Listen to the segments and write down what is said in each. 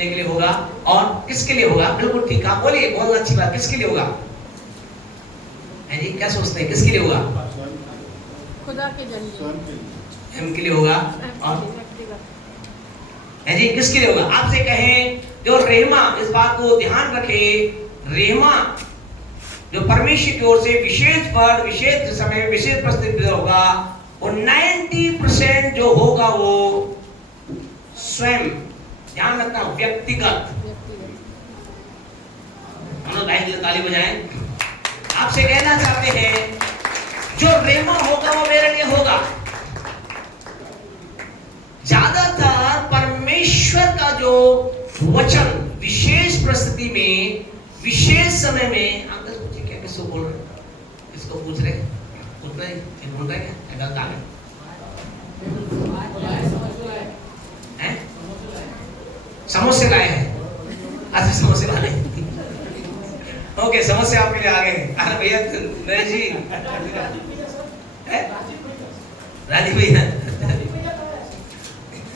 मिलने के लिए होगा। और किसके लिए होगा? बिल्कुल ठीक, आप बोलिए, बहुत अच्छी बात। किसके लिए होगा? है जी, क्या सोचते हैं किसके लिए होगा? खुदा के जरिए, हम के लिए होगा। और है जी, किसके लिए होगा? आपसे कहें जो रहमा, इस बात को ध्यान रखे, रहमा जो परमेश्वर की ओर से विशेष पद, विशेष समय, विशेष परिस्थिति होगा, वो 90% जो होगा वो स्वयं, ध्यान रखना, व्यक्तिगत। हम लोग भाई ताली बजाएं। आपसे कहना चाहते हैं जो रहमा होगा वो मेरे लिए होगा। ज्यादातर परमेश्वर का जो वचन विशेष परिस्थिति में, विशेष समय में, अंकल पूछिए क्या, किसको बोल रहे, किसको पूछ रहे, उतना ही बोल रहे क्या गलत आ गए हैं? समोसे लाए हैं। अच्छा, समोसे वाले, ओके, समोसे आपके लिए आ गए। अरे भैया नरेश जी, राजीव भैया,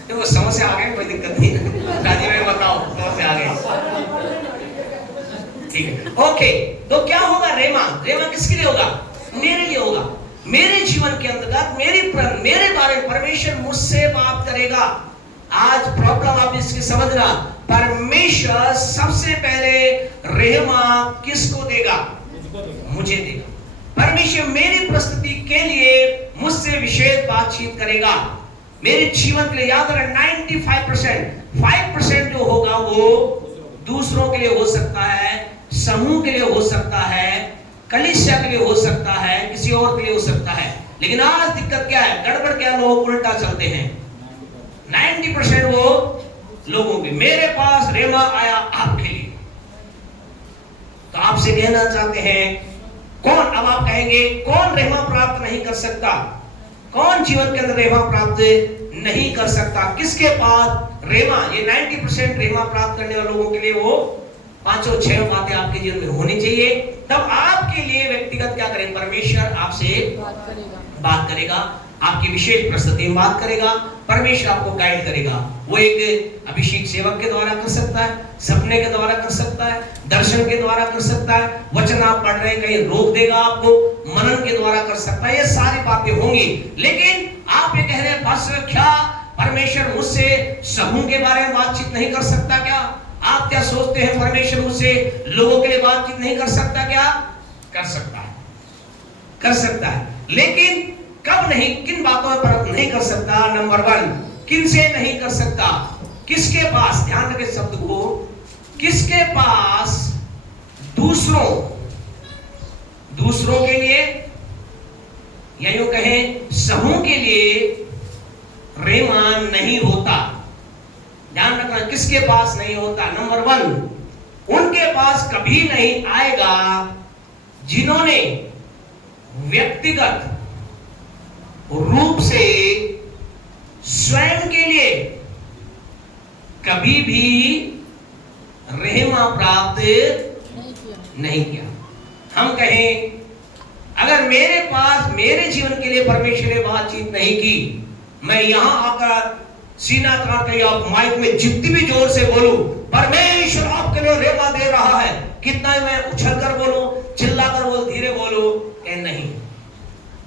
तो वो समोसे आ गए, कोई दिक्कत नहीं। राजीव भैया बताओ, समोसे आ गए, ठीक है, ओके। तो क्या होगा? रेमा, रेमा किसके लिए होगा? मेरे लिए होगा। मेरे जीवन के अंतर्गत मेरे बारे में परमेश्वर मुझसे बात करेगा। आज प्रॉब्लम आप इसकी समझना, परमेश्वर सबसे पहले रहमा किसको देगा? मुझे देगा। परमेश्वर मेरी परिस्थिति के लिए मुझसे विशेष बातचीत करेगा। मेरे जीवन के लिए याद रखना, 95%, 5% जो होगा वो दूसरों के लिए हो सकता है, समूह के लिए हो सकता है, कलीसिया के लिए हो सकता है, किसी और के लिए हो सकता है। लेकिन आज दिक्कत क्या है, गड़बड़ क्या, लोग उल्टा चलते हैं। 90% वो लोगों के, मेरे पास रेमा आया आपके लिए। तो आपसे कहना चाहते हैं कौन, अब आप कहेंगे कौन रेमा प्राप्त नहीं कर सकता? कौन जीवन के अंदर रेमा प्राप्त नहीं कर सकता? किसके पास रेमा, ये 90% रेमा प्राप्त करने वाले लोगों के लिए वो 5-6 बातें आपके जीवन में होनी चाहिए। तब आपके लिए व्यक्तिगत क्या करें? परमेश्वर आपसे बात करेगा, आपकी विशेष परिस्थिति में बात करेगा, परमेश्वर आपको गाइड करेगा। वो एक अभिषेक सेवक के द्वारा कर सकता है, सपने के द्वारा कर सकता है, दर्शन के द्वारा कर सकता है, वचन आप पढ़ रहे हैं कहीं रोक देगा आपको, मनन के द्वारा कर सकता है, ये सारी बातें होंगी। लेकिन आप ये कह रहे हैं बस क्या परमेश्वर मुझसे समूह के बारे में बातचीत नहीं कर सकता क्या? आप क्या सोचते हैं परमेश्वर मुझसे लोगों के लिए बातचीत नहीं कर सकता क्या? कर सकता है, कर सकता है। लेकिन कब नहीं, किन बातों पर नहीं कर सकता? नंबर 1, किन से नहीं कर सकता? किसके पास, ध्यान रखें शब्द को, किसके पास? दूसरों के लिए, या यूं कहें समूह के लिए रेमा नहीं होता। ध्यान रखना, किसके पास नहीं होता? नंबर 1, उनके पास कभी नहीं आएगा जिन्होंने व्यक्तिगत रूप से स्वयं के लिए कभी भी रहमा प्राप्त नहीं किया। हम कहें अगर मेरे पास मेरे जीवन के लिए परमेश्वर ने बातचीत नहीं की, मैं यहां आकर सीना तान के आप माइक में जितनी भी जोर से बोलूं परमेश्वर आपके लिए रहमा दे रहा है, कितना मैं उछल कर बोलूं, चिल्ला कर बोलूं, धीरे बोलूं, नहीं।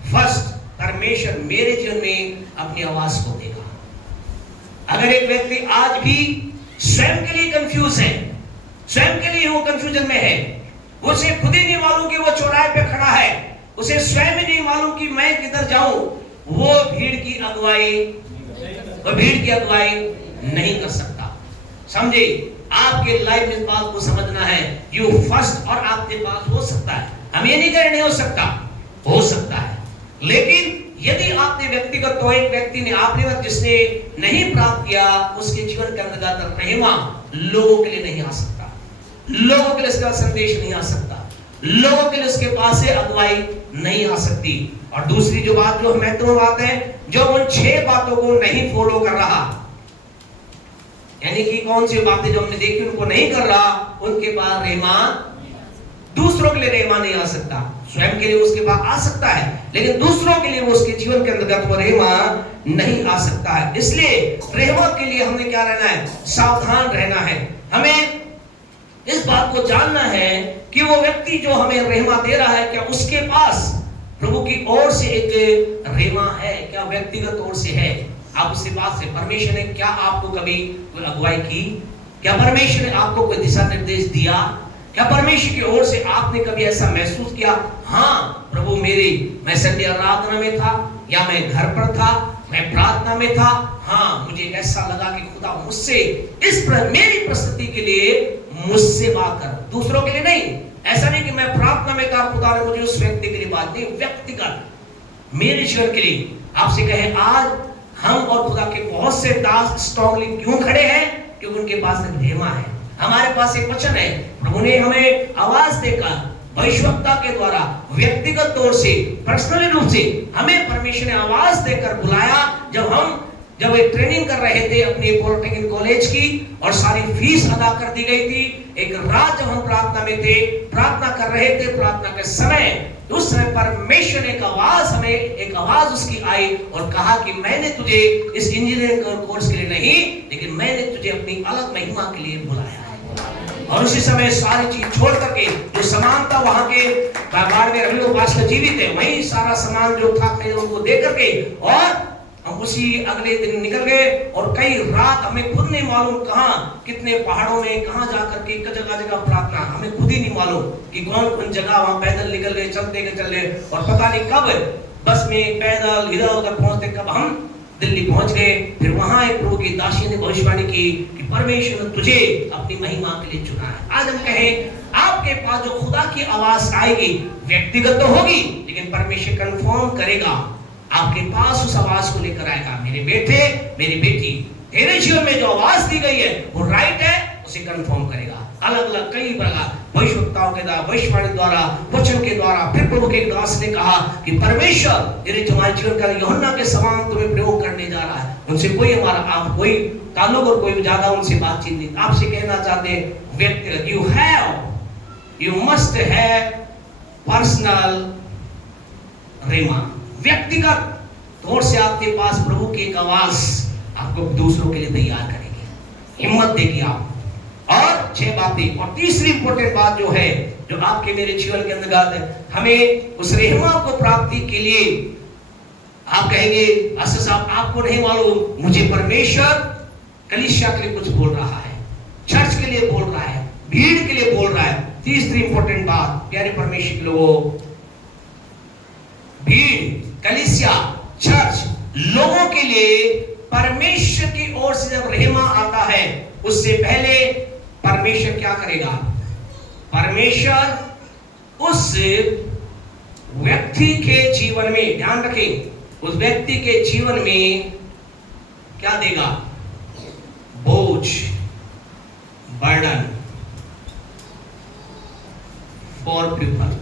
फर्स्ट परमेश्वर मेरे जीवन में अपनी आवाज को देगा। अगर एक व्यक्ति आज भी स्वयं के लिए कंफ्यूज है, स्वयं के लिए वो कंफ्यूजन में है, उसे खुद ही नहीं मालूम कि वो चौराहे पे खड़ा है, उसे स्वयं ही नहीं मालूम कि मैं किधर जाऊं, वो भीड़ की अगुवाई नहीं कर सकता। समझे? आपके लाइफ में इस बात को समझना है, यू फर्स्ट, और आपके पास हो सकता है, हम ये नहीं कह रहे नहीं हो सकता, हो सकता है। लेकिन यदि आपने व्यक्तिगत, तो एक व्यक्ति ने, आपने जिसने नहीं प्राप्त किया, उसके जीवन के अंतर्गत रहमा लोगों के लिए नहीं आ सकता, लोगों के लिए इसका संदेश नहीं आ सकता, लोगों के लिए उसके पास से अगुवाई नहीं आ सकती। और दूसरी जो बात, जो महत्वपूर्ण बात है, जो उन 6 बातों को नहीं फॉलो कर रहा, यानी कि कौन सी बातें जो हमने देखी उनको नहीं कर रहा, उनके पास रहमा, दूसरों के लिए रहमा नहीं आ सकता। स्वयं के लिए उसके पास आ सकता है, लेकिन दूसरों के लिए वो उसके जीवन के अंतर्गत वो रहमा नहीं आ सकता है। इसलिए रहमा के लिए हमें क्या रहना है? सावधान रहना है। कि वो व्यक्ति जो हमें रहमा दे रहा है, क्या उसके पास प्रभु की ओर से एक रहमा है, क्या व्यक्तिगत ओर से है? आप उससे बात से, परमेश्वर ने क्या आपको कभी कोई अगुवाई की? क्या परमेश्वर ने आपको कोई दिशा निर्देश दिया? क्या परमेश्वर की ओर से आपने कभी ऐसा महसूस किया, हाँ प्रभु मैं संडे आराधना में था, या मैं घर पर था, मैं प्रार्थना में था, हाँ मुझे ऐसा लगा कि खुदा मुझसे मेरी प्रस्तुति के लिए मुझसे बात कर, दूसरों के लिए नहीं। ऐसा नहीं कि मैं प्रार्थना में था, खुदा ने मुझे उस व्यक्ति के लिए बात नहीं, व्यक्तिगत मेरे जीवन के लिए आपसे कहे, आज हम और खुदा के बहुत से दास स्ट्रांगली क्यों खड़े हैं? क्योंकि उनके पास एक रहमा है। हमारे पास एक वचन है, प्रभु ने हमें आवाज देकर भविष्यवक्ता के द्वारा व्यक्तिगत तौर से, पर्सनली रूप से हमें परमेश्वर ने आवाज देकर बुलाया। जब एक ट्रेनिंग कर रहे थे अपनी पॉलिटेक्निक कॉलेज की, और सारी फीस अदा कर दी गई थी, एक रात जब हम प्रार्थना में थे, प्रार्थना कर रहे थे, प्रार्थना के समय उस समय परमेश्वर ने एक आवाज उसकी आई और कहा कि मैंने तुझे इस इंजीनियरिंग कोर्स के लिए नहीं, लेकिन मैंने तुझे अपनी अलग महिमा के लिए बुलाया है। और उसी समय सारी चीज छोड़ करके, जो सामान था वहां के बाजार में रवि पास जीवित है, वही सारा सामान जो था उनको दे करके, और हम उसी अगले दिन निकल गए। और कई रात हमें खुद नहीं मालूम कहां, कितने पहाड़ों में, कहां जाकर के जगह जगह प्रार्थना, हमें खुद ही नहीं मालूम कि कौन कौन जगह, वहां पैदल निकल गए, चलते चले, और पता नहीं कब बस में पैदल इधर उधर पहुंचते, कब हम दिल्ली पहुंच गए। फिर वहां एक प्रभु की दासी ने भविष्यवाणी की कि परमेश्वर ने तुझे अपनी महिमा के लिए चुना है। आज हम कहें, आपके पास जो खुदा की आवाज आएगी, व्यक्तिगत तो होगी, लेकिन परमेश्वर कंफर्म करेगा, आपके पास उस आवाज को लेकर आएगा, मेरे बेटे मेरी बेटी, तेरे जीवन में जो आवाज दी गई है वो राइट है, उसे कंफर्म करेगा। अलग अलग कई प्रकार भविष्यवक्ताओं के द्वारा, भविष्यवाणी द्वारा, वचन के द्वारा, फिर प्रभु के दास ने कहा कि परमेश्वर तेरे तुम्हारे जीवन का यूहन्ना के समान तुम्हें प्रयोग करने जा रहा है। उनसे कोई कोई ताल्लुक और कोई ज्यादा उनसे बातचीत नहीं, आपसे कहना चाहते हैं व्यक्तिगत, यू मस्ट हैव पर्सनल रेमा, व्यक्तिगत तौर से आपके पास प्रभु की एक आवाज आपको दूसरों के लिए तैयार करेगी, हिम्मत देगी आप। और 6 बातें, और तीसरी इंपॉर्टेंट बात जो है, जो आपके मेरे जीवन के अंतर्गत हमें उस रहमा को प्राप्ति के लिए, आप कहेंगे असर साहब आपको नहीं मालूम, मुझे परमेश्वर कलीसिया के लिए कुछ बोल रहा है, चर्च के लिए बोल रहा है, भीड़ के लिए बोल रहा है। तीसरी इंपॉर्टेंट बात, प्यारे परमेश्वर के लोगों, भीड़, कलीसिया, चर्च, लोगों के लिए परमेश्वर की ओर से जब रहमा आता है, उससे पहले परमेश्वर क्या करेगा? परमेश्वर उस व्यक्ति के जीवन में, ध्यान रखें, उस व्यक्ति के जीवन में क्या देगा? बोझ, बर्डन फॉर पीपल,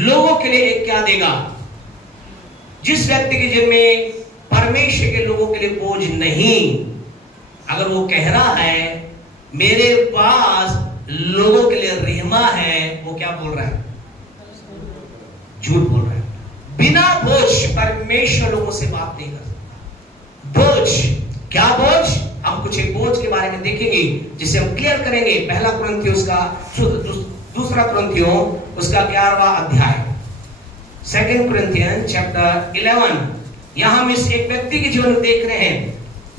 लोगों के लिए एक क्या देगा? जिस व्यक्ति के जीवन में परमेश्वर के लोगों के लिए बोझ नहीं, अगर वो कह रहा है मेरे पास लोगों के लिए रहमा है, वो क्या बोल रहा है? झूठ बोल रहा है। बिना बोझ परमेश्वर लोगों से बात नहीं कर सकता। बोझ, क्या बोझ? हम कुछ एक बोझ के बारे में देखेंगे जिसे हम क्लियर करेंगे। पहला कुरिन्थियों उसका, दूसरा कुरिन्थियों उसका 11वां अध्याय, 2 Corinthians chapter 11। यहां हम इस एक व्यक्ति के जीवन में देख रहे हैं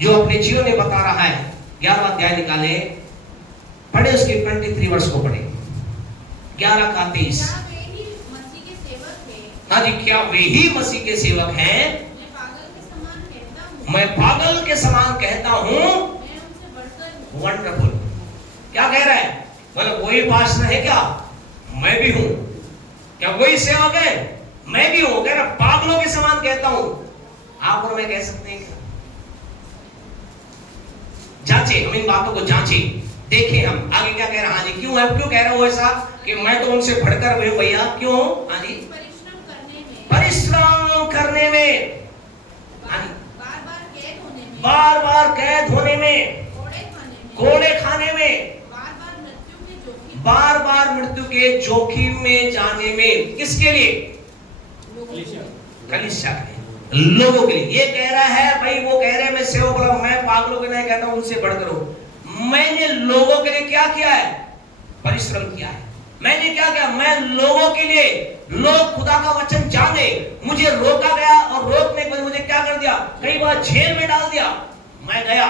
जो अपने जीवन में बता रहा है। 11वां अध्याय निकाले, पढ़े उसके 23 वर्ष को पढ़े, 11 का 23। हाँ जी, क्या वे ही मसीह के सेवक हैं? मैं पागल के समान कहता हूँ। वंडरफुल, क्या कह रहा है? मतलब वही पास्टर है क्या? मैं भी हूं। क्या वही सेवक है? मैं भी हूं। कह रहा पागलों के समान कहता हूं। आप और मैं कह सकते हैं क्या? जांचे, हम इन बातों को जांचे, देखें हम आगे क्या कह रहा है। हाँ जी, क्यों है, क्यों कह रहा हूं ऐसा कि मैं तो उनसे बढ़कर भी हूं भैया? क्यों? हाँ जी, परिश्रम करने में, बार बार कैद होने में, कोड़े खाने में, बार बार मृत्यु के जोखिम में जाने में। किसके लिए? कलीसिया के लिए, लोगों के लिए। ये कह रहा है भाई, वो कह रहे हैं मैं सेवक बोला, मैं पागलों के नहीं कहता हूं उनसे बढ़कर हूं। मैंने लोगों के लिए क्या किया है? परिश्रम किया है। मैंने क्या किया, मैं लोगों के लिए, लोग खुदा का वचन जाने, मुझे रोका गया और रोकने के बाद मुझे क्या कर दिया, कई बार जेल में डाल दिया। मैं गया,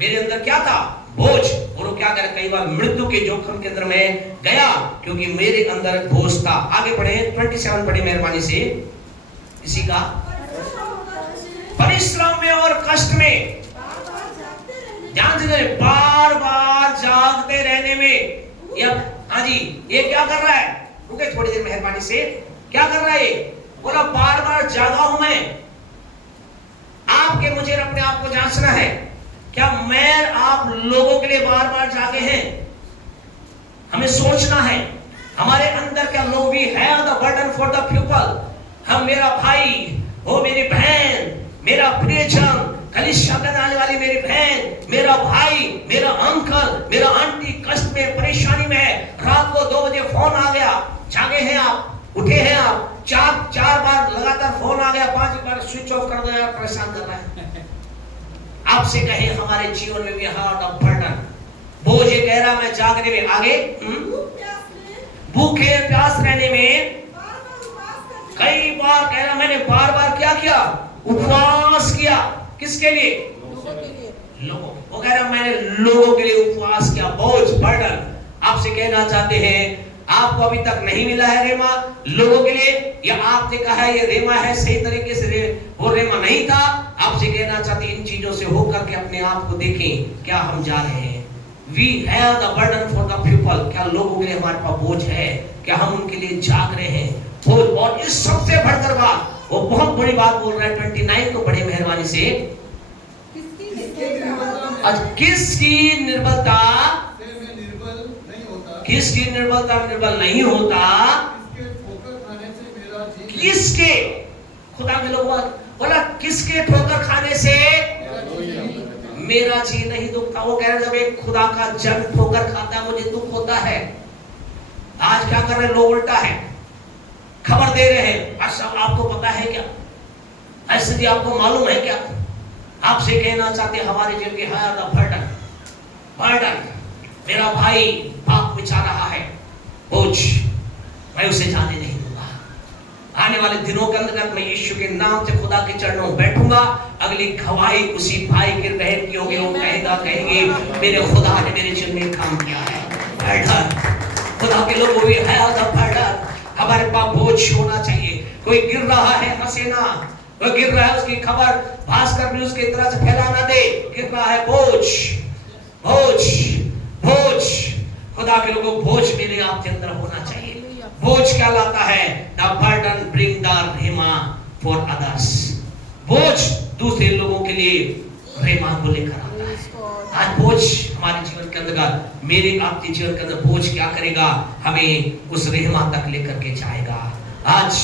मेरे अंदर क्या था, बोझ, और वो क्या करे, कई बार मृत्यु के जोखिम के अंदर मैं गया क्योंकि मेरे अंदर बोझ था। आगे बढ़े, 27 पढ़े मेहरबानी से। इसी का परिश्रम में और कष्ट में, ध्यान से बार बार जागते रहने में, या हाँ जी, ये क्या कर रहा है, रुके थोड़ी देर मेहरबानी से, क्या कर रहा है, बोला बार बार जागा हूं मैं। आपके मुझे अपने आप को जांचना है, क्या मैं आप लोगों के लिए बार बार जागे हैं? हमें सोचना है हमारे अंदर क्या लो we have the burden for the people. हम, मेरा भाई, वो मेरी बहन, मेरा प्रियजन, कलीसिया में आने वाली मेरी बहन, मेरा भाई, मेरा अंकल, मेरा आंटी कष्ट में, परेशानी में है, रात को 2 बजे फोन आ गया, जागे हैं आप, उठे हैं आप, चार बार लगातार फोन आ गया, 5 बार स्विच ऑफ कर दो यार, परेशान कर रहा है। आपसे कहे हमारे जीवन में भी हार्ट ऑफ बर्डन, बोझ ये कह रहा मैं जागने में, आगे भूखे प्यास रहने में, कई बार कह रहा मैंने बार बार क्या किया, उपवास किया, किसके लिए, लोगों। वो कह रहा मैंने लोगों के लिए उपवास किया, बोझ, बर्डन। आपसे कहना चाहते हैं आपको अभी तक नहीं मिला है रेमा लोगों के लिए, या आपने कहा है ये रेमा है, सही तरीके से वो रेमा नहीं था। आपसे कहना चाहते इन चीजों से होकर के अपने आप को देखें, क्या हम जा रहे हैं। We have the burden for the people, क्या लोगों के लिए हमारे पास बोझ है, क्या हम उनके लिए जाग रहे हैं, बोझ। और इस सबसे बढ़कर बात, वो बहुत बड़ी बात बोल रहा है, 29 को पढ़े मेहरबानी से। किसकी निर्बलता, किसकी निर्बलता निर्बल नहीं होता, किसके, खुदा के लोग बोला किसके ठोकर खाने से मेरा जी नहीं दुखता। वो कह रहे जब एक खुदा का जन ठोकर खाता है मुझे दुख होता है। आज क्या कर रहे लोग, उल्टा है, खबर दे रहे हैं। अच्छा आपको पता है क्या, ऐसे जी आपको मालूम है क्या। आपसे कहना चाहते हमारे जीवन के हाथ बर्डन, बर्डन, मेरा भाई पाप बिछा रहा है, बोझ, मैं उसे जाने नहीं दूंगा। आने वाले दिनों के अंदर मैं यीशु के नाम से खुदा के चरणों में बैठूंगा, अगली गवाही उसी भाई की बहन की होगी। वो कहेंगे मेरे खुदा ने मेरे जीवन में काम किया है। बर्डन, खुदा के लोग भी है बर्डन, हमारे पास बोझ होना चाहिए। कोई गिर रहा है, हंसे ना, कोई गिर रहा है उसकी खबर भास्कर न्यूज़ की तरह से फैलाना दे, गिर रहा है, बोझ, बोझ, बोझ। खुदा के लोगों बोझ मेरे आपके अंदर होना चाहिए। बोझ क्या लाता है, द बर्डन ब्रिंग द रेमा फॉर अदर्स। बोझ दूसरे लोगों के लिए रेमा को लेकर आता है। आज बोझ हमारे जीवन के अंदर, मेरे आपके जीवन के अंदर बोझ क्या करेगा, हमें उस रेमा तक लेकर के जाएगा। आज